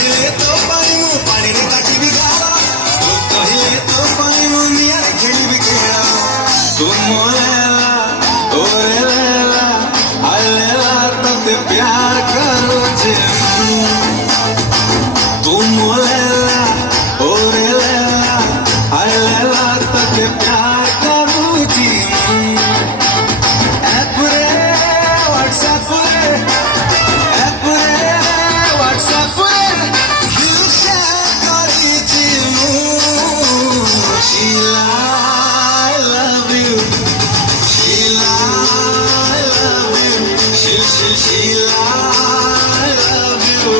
କହିଲେ ତୋ ପାଇଁ ମୁଁ ପାଣିରେ କାଟିବି ଗାର ତୁ କହିଲେ ତୋ ପାଇଁ ମୁଁ ନିଆଁରେ ଖେଳିବି ଖେଳ ତୁ ମୋ ଲୈଲା ଓ ରେ ଲୈଲା ହାୟ ଲୈଲା ତତେ ପ୍ୟାର କରୁଛି ତୁ ମୋ ଲୈଲା ଓ ରେ ଲୈଲା ହାୟ ଲୈଲା ତତେ ପ୍ୟାର କରୁଛି Sheila, I love you.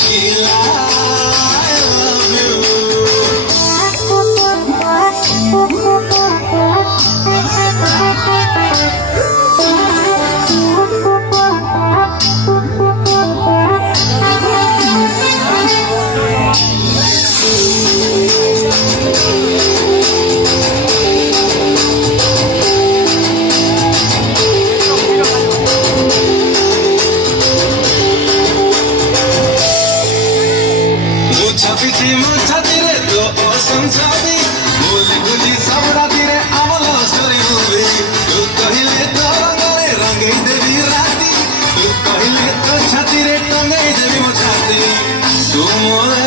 Sheila, I love you. छपिची मो छातीरे तो असम छवि भूली भूली सब रातिरे आम लव स्टोरी मूवी तू कहिले तो रंगले रंगई देवी राती तू कहिले तो छातीरे टंगई देवी मो छाती तू मोर